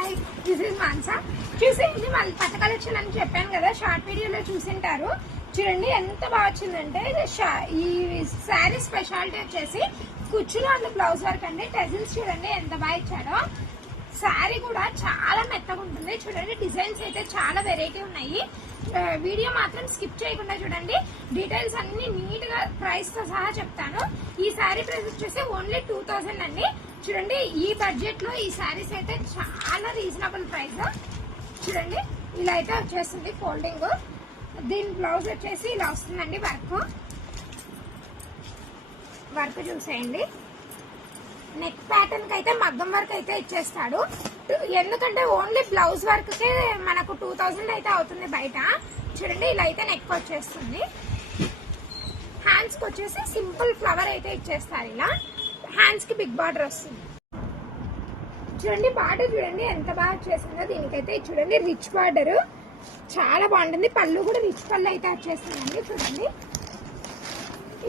Hi, this is Mansa. చూసేయండి, మళ్ళీ పట్ట కలెక్షన్ అని చెప్పాను కదా, షార్ట్ వీడియోలో చూసింటారు. చూడండి ఎంత బాగా వచ్చిందంటే ఈ శారీ స్పెషాలిటీ వచ్చేసి కుచ్చులు అండ్ బ్లౌజ్ వర్క్ అండి. టెజిల్స్ చూడండి ఎంత బాగా ఇచ్చాడో. శారీ కూడా చాలా మెత్తగా ఉంటుంది. చూడండి డిజైన్స్ అయితే చాలా వెరైటీ ఉన్నాయి. వీడియో మాత్రం స్కిప్ చేయకుండా చూడండి. డీటెయిల్స్ అన్ని నీట్ గా ప్రైస్ తో సహా చెప్తాను. ఈ శారీ ప్రైస్ వచ్చేసి ఓన్లీ 2000 అండి. చూడండి ఈ బడ్జెట్ లో ఈ శారీస్ అయితే చాలా రీజనబుల్ ప్రైస్. చూడండి ఇలా అయితే వచ్చేస్తుంది ఫోల్డింగ్. దీని బ్లౌజ్ వచ్చేసి ఇలా వస్తుందండి. వర్క్ చూసేయండి. నెక్ ప్యాటర్న్ కి అయితే మగ్గం వర్క్ అయితే ఇచ్చేస్తాడు. ఎందుకంటే ఓన్లీ బ్లౌజ్ వర్క్ కే మనకు 2000 అయితే అవుతుంది బయట. చూడండి ఇలా అయితే నెక్ వచ్చేస్తుంది. హ్యాండ్స్ కి వచ్చేసి సింపుల్ ఫ్లవర్ అయితే ఇచ్చేస్తారు. ఇలా హ్యాండ్స్ కి బిగ్ బార్డర్ వస్తుంది. చూడండి బార్డర్ చూడండి ఎంత బాగా వచ్చేసిందో. దీనికైతే చూడండి రిచ్ బార్డర్ చాలా బాగుంటుంది. పళ్ళు కూడా రిచ్ పళ్ళు అయితే వచ్చేస్తుందండి. చూడండి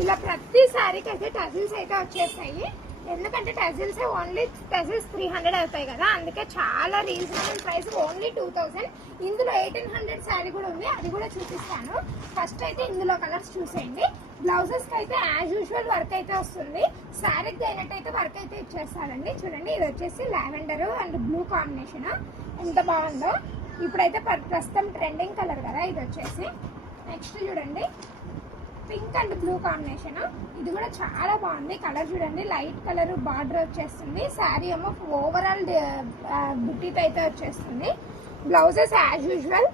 ఇలా ప్రతి శారీకి అయితే టజిల్స్ అయితే వచ్చేస్తాయి. ఎందుకంటే టజిల్స్ ఓన్లీ టజిల్స్ 300 అవుతాయి కదా, అందుకే చాలా రీజనబుల్ ప్రైస్ ఓన్లీ 2000. ఇందులో 1800 శారీ కూడా ఉంది, అది కూడా చూపిస్తాను. ఫస్ట్ అయితే ఇందులో కలర్స్ చూసేయండి. బ్లౌజెస్ కి అయితే యాజ్ యూజువల్ వర్క్ అయితే వస్తుంది. శారీకి అయినట్టయితే వర్క్ అయితే ఇచ్చేస్తారండి. చూడండి ఇది వచ్చేసి లావెండర్ అండ్ బ్లూ కాంబినేషన్ ఎంత బాగుందో. ఇప్పుడైతే ప్రస్తుతం ట్రెండింగ్ కలర్ కదా ఇది వచ్చేసి. నెక్స్ట్ చూడండి పింక్ అండ్ బ్లూ కాంబినేషన్. ఇది కూడా చాలా బాగుంది. కలర్ చూడండి లైట్ కలర్ బార్డర్ వచ్చేస్తుంది. శారీ ఏమో ఓవరాల్ బుట్టీతో అయితే వచ్చేస్తుంది. బ్లౌజెస్ యాజ్ యూజువల్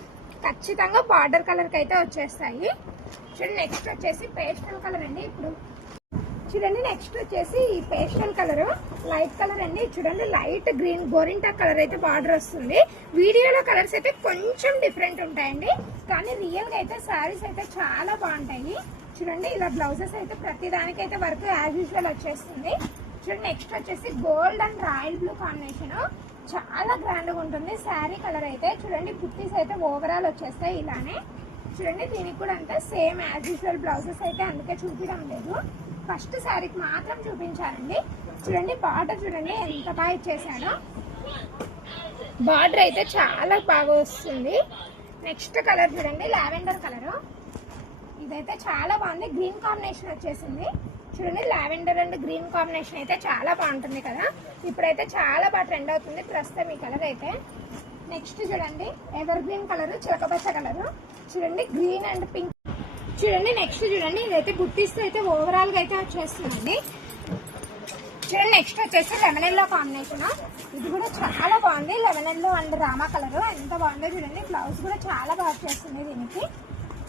ఖచ్చితంగా బార్డర్ కలర్ కి అయితే వచ్చేస్తాయి. చూడండి నెక్స్ట్ వచ్చేసి పేస్టల్ కలర్ అండి. ఇప్పుడు చూడండి నెక్స్ట్ వచ్చేసి ఈ పేస్టల్ కలర్ లైట్ కలర్ అండి. చూడండి లైట్ గ్రీన్ గోరింటా కలర్ అయితే బార్డర్ వస్తుంది. వీడియోలో కలర్స్ అయితే కొంచెం డిఫరెంట్ ఉంటాయండి, కానీ రియల్ గా అయితే శారీస్ అయితే చాలా బాగుంటాయి. చూడండి ఇలా బ్లౌజెస్ అయితే ప్రతి దానికైతే వర్క్ యాజ్ యూజువల్ వచ్చేస్తుంది. చూడండి నెక్స్ట్ వచ్చేసి gold and royal blue combination చాలా గ్రాండ్ గా ఉంటుంది. శారీ కలర్ అయితే చూడండి బుట్టీస్ అయితే ఓవరాల్ వచ్చేస్తాయి ఇలానే. చూడండి దీనికి కూడా అంతే సేమ్ యాజ్ యూజువల్ బ్లౌజెస్ అయితే అందుకే చూపించడం లేదు, ఫస్ట్ శారీకి మాత్రం చూపించారండి. చూడండి బార్డర్ చూడండి ఎంత బాగా ఇచ్చేసాడో. బార్డర్ అయితే చాలా బాగా వస్తుంది. నెక్స్ట్ కలర్ చూడండి లావెండర్ కలర్. ఇదైతే చాలా బాగుంది. గ్రీన్ కాంబినేషన్ వచ్చేసింది. చూడండి లావెండర్ అండ్ గ్రీన్ కాంబినేషన్ అయితే చాలా బాగుంటుంది కదా. ఇప్పుడైతే చాలా బాగా ట్రెండ్ అవుతుంది ప్రస్తుతం ఈ కలర్ అయితే. నెక్స్ట్ చూడండి ఎవర్ గ్రీన్ కలర్, చిలకపచ్చ కలర్. చూడండి గ్రీన్ అండ్ పింక్. చూడండి నెక్స్ట్ చూడండి ఇదైతే బుట్టీస్ అయితే ఓవరాల్ గా అయితే వచ్చేస్తుందండి. చూడండి నెక్స్ట్ వచ్చేసి లెమన్ ఎల్లో కాంబినేషన్. ఇది కూడా చాలా బాగుంది. Lemon yellow and Rama colour ఎంత బాగుందో చూడండి. బ్లౌజ్ కూడా చాలా బాగా వచ్చేస్తుంది దీనికి.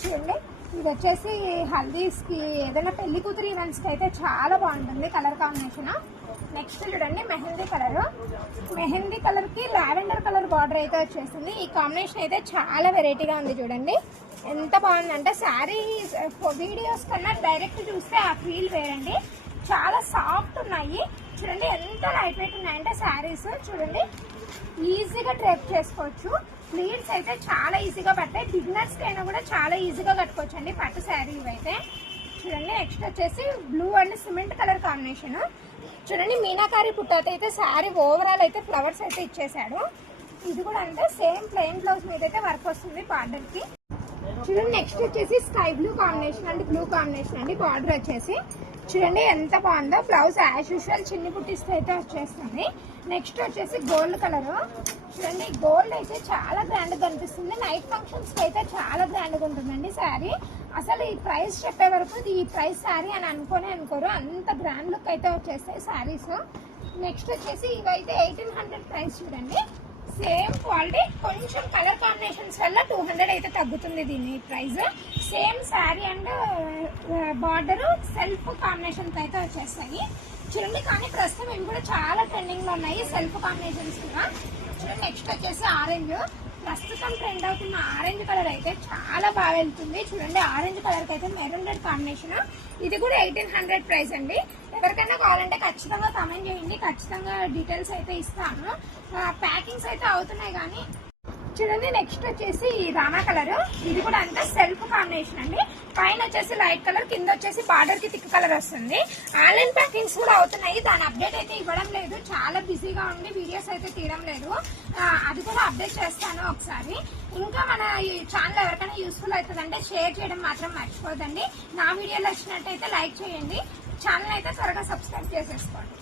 చూడండి ఇది వచ్చేసి హల్దీస్ కి ఏదైనా పెళ్లి కూతురు ఈవెంట్స్ కి అయితే చాలా బాగుంటుంది కలర్ కాంబినేషన్. నెక్స్ట్ చూడండి మెహందీ కలర్. మెహందీ కలర్ కి లావెండర్ కలర్ బార్డర్ అయితే వచ్చేసింది. ఈ కాంబినేషన్ అయితే చాలా వెరైటీగా ఉంది. చూడండి ఎంత బాగుందంటే శారీ వీడియోస్ కన్నా డైరెక్ట్ చూస్తే ఆ ఫీల్ వేరండి. చాలా సాఫ్ట్ ఉన్నాయి. చూడండి ఎంత లైట్ వెయిట్ ఉన్నాయంటే శారీస్. చూడండి ఈజీగా డ్రైప్ చేసుకోవచ్చు. ప్లీట్స్ అయితే చాలా ఈజీగా పడతాయి. బిగినర్స్ కైనా కూడా చాలా ఈజీగా కట్టుకోవచ్చు అండి పట్టు శారీ ఇవైతే. చూడండి నెక్స్ట్ వచ్చేసి blue and cement colour combination. చూడండి మీనాకారి బుట్టాతో అయితే శారీ ఓవరాల్ అయితే ఫ్లవర్స్ అయితే ఇచ్చేసాడు. ఇది కూడా అంటే సేమ్ ప్లెయిన్ బ్లౌజ్ మీద అయితే వర్క్ వస్తుంది బార్డర్ కి. చూడండి నెక్స్ట్ వచ్చేసి sky blue combination and blue combination అండి. బార్డర్ వచ్చేసి చూడండి ఎంత బాగుందో. బ్లౌజ్ యాజ్ యూజువల్ చిన్ని బుట్టిస్తే అయితే వచ్చేస్తుంది. నెక్స్ట్ వచ్చేసి గోల్డ్ కలర్. చూడండి గోల్డ్ అయితే చాలా గ్రాండ్ గా కనిపిస్తుంది. నైట్ ఫంక్షన్స్ కి అయితే చాలా గ్రాండ్ గా ఉంటుందండి శారీ. అసలు ఈ ప్రైస్ చెప్పే వరకు ఈ ప్రైస్ శారీ అని అనుకోరు, అంత గ్రాండ్ లుక్ అయితే వచ్చేస్తాయి శారీస్. నెక్స్ట్ వచ్చేసి ఇవైతే 1800 ప్రైస్. చూడండి సేమ్ క్వాలిటీ, కొంచెం కలర్ కాంబినేషన్స్ వల్ల 200 అయితే తగ్గుతుంది దీని price. Same sari and border self combinations అయితే వచ్చేస్తాయి. చూడండి కానీ ప్రస్తుతం ఇవి కూడా చాలా ట్రెండింగ్ లో ఉన్నాయి సెల్ఫ్ కాంబినేషన్స్ కూడా. చూడండి నెక్స్ట్ వచ్చేసి ఆరెంజ్. ప్రస్తుతం ట్రెండ్ అవుతున్న ఆరెంజ్ కలర్ అయితే చాలా బాగా వెళ్తుంది. చూడండి ఆరెంజ్ కలర్ కి అయితే మెరూన్ రెడ్ కాంబినేషన్. ఇది కూడా 1800 ప్రైస్ అండి. ఎవరికైనా కావాలంటే ఖచ్చితంగా కామెంట్ చేయండి, ఖచ్చితంగా డీటెయిల్స్ అయితే ఇస్తాను. ప్యాకింగ్స్ అయితే అవుతున్నాయి కానీ చూడండి నెక్స్ట్ వచ్చేసి ఈ రామా కలర్, ఇది కూడా అంతా సెల్ఫ్ కాంబినేషన్ అండి. పైన వచ్చేసి లైట్ కలర్, కింద వచ్చేసి బార్డర్ కి థిక్ కలర్ వస్తుంది. ఆన్లైన్ ప్యాకింగ్స్ కూడా అవుతున్నాయి, దాని అప్డేట్ అయితే ఇవ్వడం లేదు, చాలా బిజీగా ఉండి వీడియోస్ అయితే తీయడం లేదు. అది కూడా అప్డేట్ చేస్తాను ఒకసారి. ఇంకా మన ఈ ఛానల్ ఎవరికైనా యూస్ఫుల్ అవుతుందంటే షేర్ చేయడం మాత్రం మర్చిపోదండి. నా వీడియోలో వచ్చినట్టయితే లైక్ చేయండి, ఛానల్ అయితే త్వరగా సబ్స్క్రైబ్ చేసేసుకోండి.